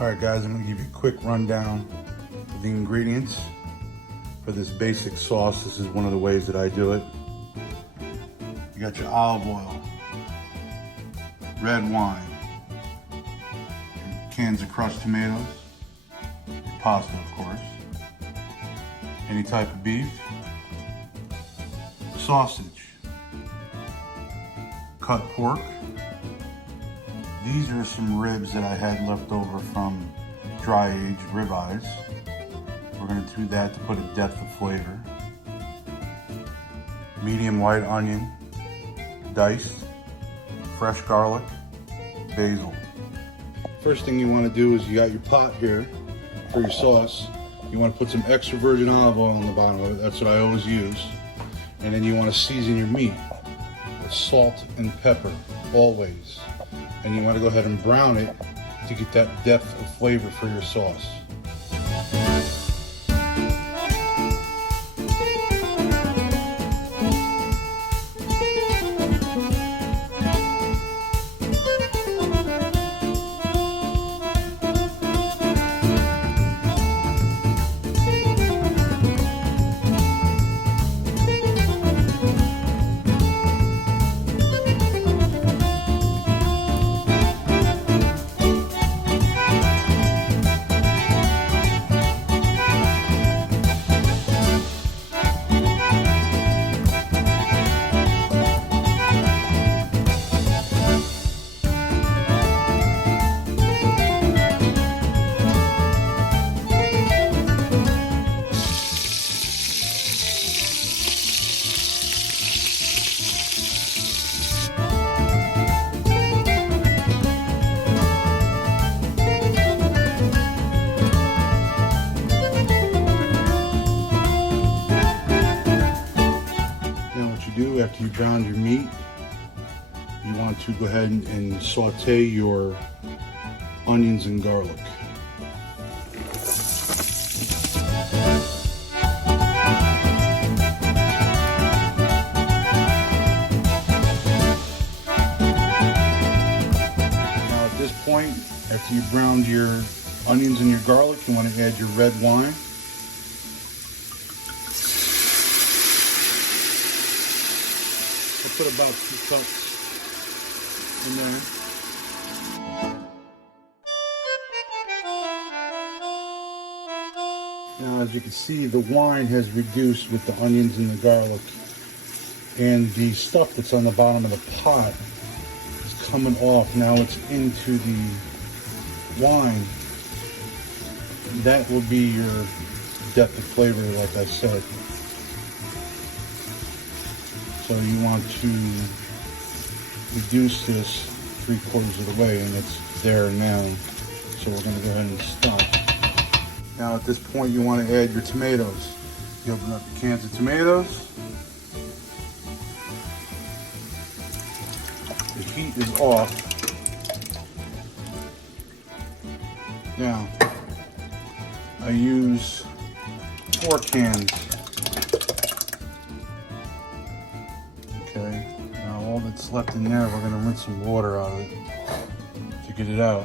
Alright guys, I'm going to give you a quick rundown of the ingredients for this basic sauce. This is one of the ways that I do it. You got your olive oil, red wine, cans of crushed tomatoes, your pasta of course, any type of beef, sausage, cut pork. These are some ribs that I had left over from dry aged ribeyes. We're going to do that to put a depth of flavor. Medium white onion, diced, fresh garlic, basil. First thing you want to do is you got your pot here for your sauce. You want to put some extra virgin olive oil on the bottom of it. That's what I always use. And then you want to season your meat with salt and pepper, always. And you want to go ahead and brown it to get that depth of flavor for your sauce. After you brown your meat, you want to go ahead and saute your onions and garlic. Now at this point, after you browned your onions and your garlic, you want to add your red wine. Put about 2 cups in there. Now as you can see, the wine has reduced with the onions and the garlic, and the stuff that's on the bottom of the pot is coming off. Now it's into the wine. That will be your depth of flavor, like I said. So you want to reduce this 3/4 of the way, and it's there now. So we're going to go ahead and stop. Now at this point you want to add your tomatoes. You open up your cans of tomatoes. The heat is off. Now I use 4 cans. Okay, now all that's left in there, we're going to rinse some water out of it to get it out.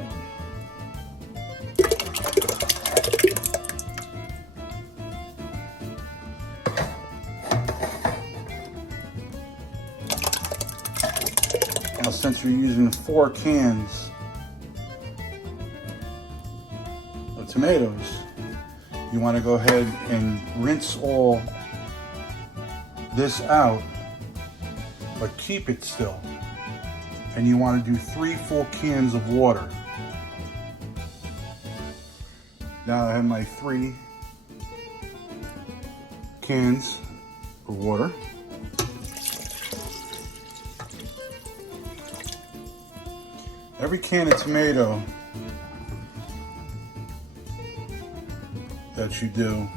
Now since you're using 4 cans of tomatoes, you want to go ahead and rinse all this out, but keep it still. And you want to do 3 full cans of water. Now I have my 3 cans of water. Every can of tomato that you do,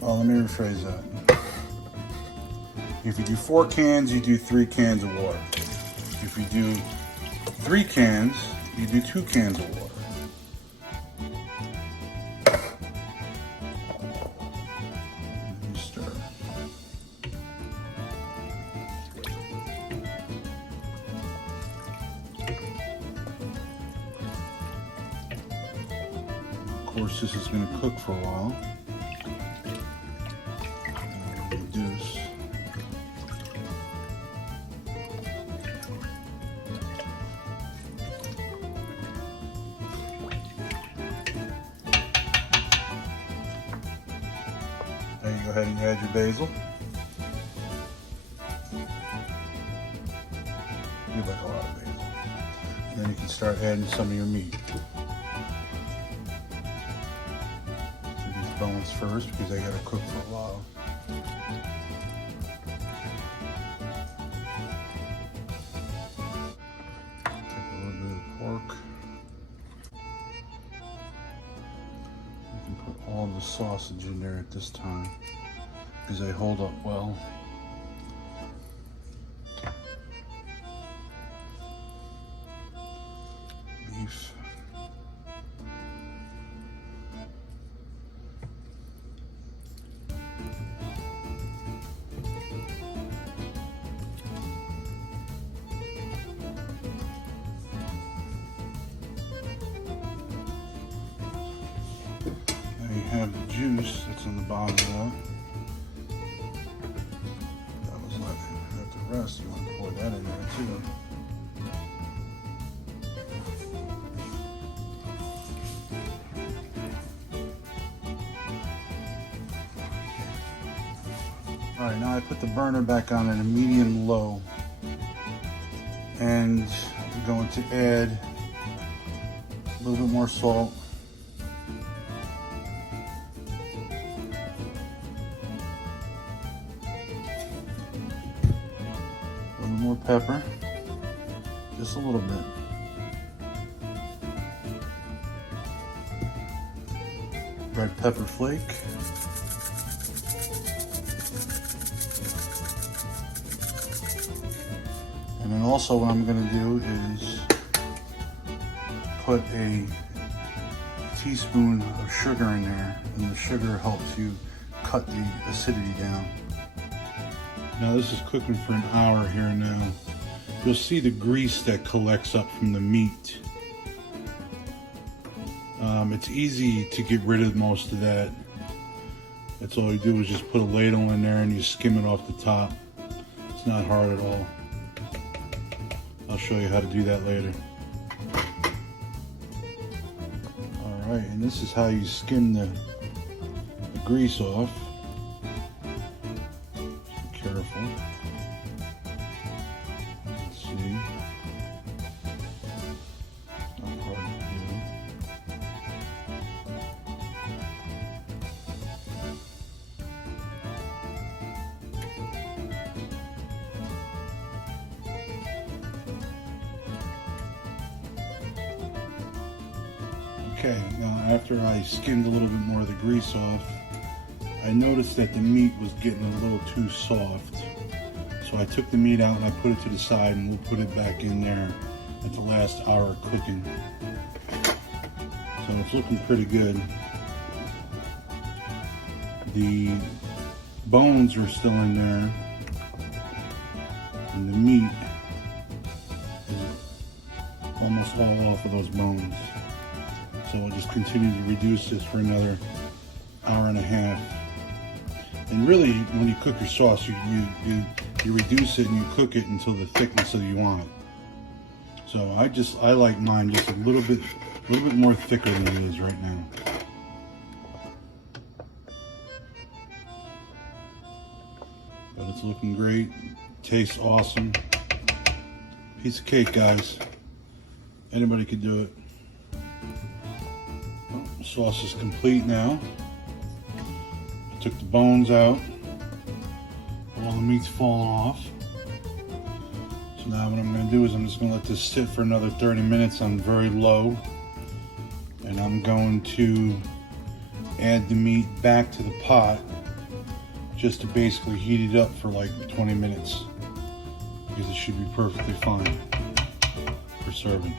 well, let me rephrase that. If you do 4 cans, you do 3 cans of water. If you do 3 cans, you do 2 cans of water. And you stir. Of course, this is going to cook for a while. Reduce. Now you go ahead and add your basil. You like a lot of basil. And then you can start adding some of your meat. Do these bones first because they gotta cook for a while. Take a little bit of pork. You can put all the sausage in there at this time because they hold up well. Beef. Now you have the juice that's in the bottom of that. That was left at the rest. You want to pour that in there too. All right, now I put the burner back on at a medium low, and I'm going to add a little bit more salt. A little more pepper, just a little bit. Red pepper flake. And then also what I'm going to do is put a teaspoon of sugar in there, and the sugar helps you cut the acidity down. Now this is cooking for an hour here now. You'll see the grease that collects up from the meat. It's easy to get rid of most of that. That's all you do is just put a ladle in there and you skim it off the top. It's not hard at all. I'll show you how to do that later. Alright, and this is how you skim the grease off. Be careful. Let's see. Not hard to do. Okay, now after I skimmed a little bit more of the grease off, I noticed that the meat was getting a little too soft. So I took the meat out and I put it to the side, and we'll put it back in there at the last hour of cooking. So it's looking pretty good. The bones are still in there, and the meat is almost all off of those bones. So we'll just continue to reduce this for another hour and a half. And really, when you cook your sauce, you reduce it and you cook it until the thickness that you want it. So I like mine just a little bit more thicker than it is right now. But it's looking great. Tastes awesome. Piece of cake, guys. Anybody could do it. Well, the sauce is complete now. I took the bones out. All the meat's fallen off. What I'm going to do is I'm just going to let this sit for another 30 minutes on very low. And I'm going to add the meat back to the pot just to basically heat it up for like 20 minutes because it should be perfectly fine for serving.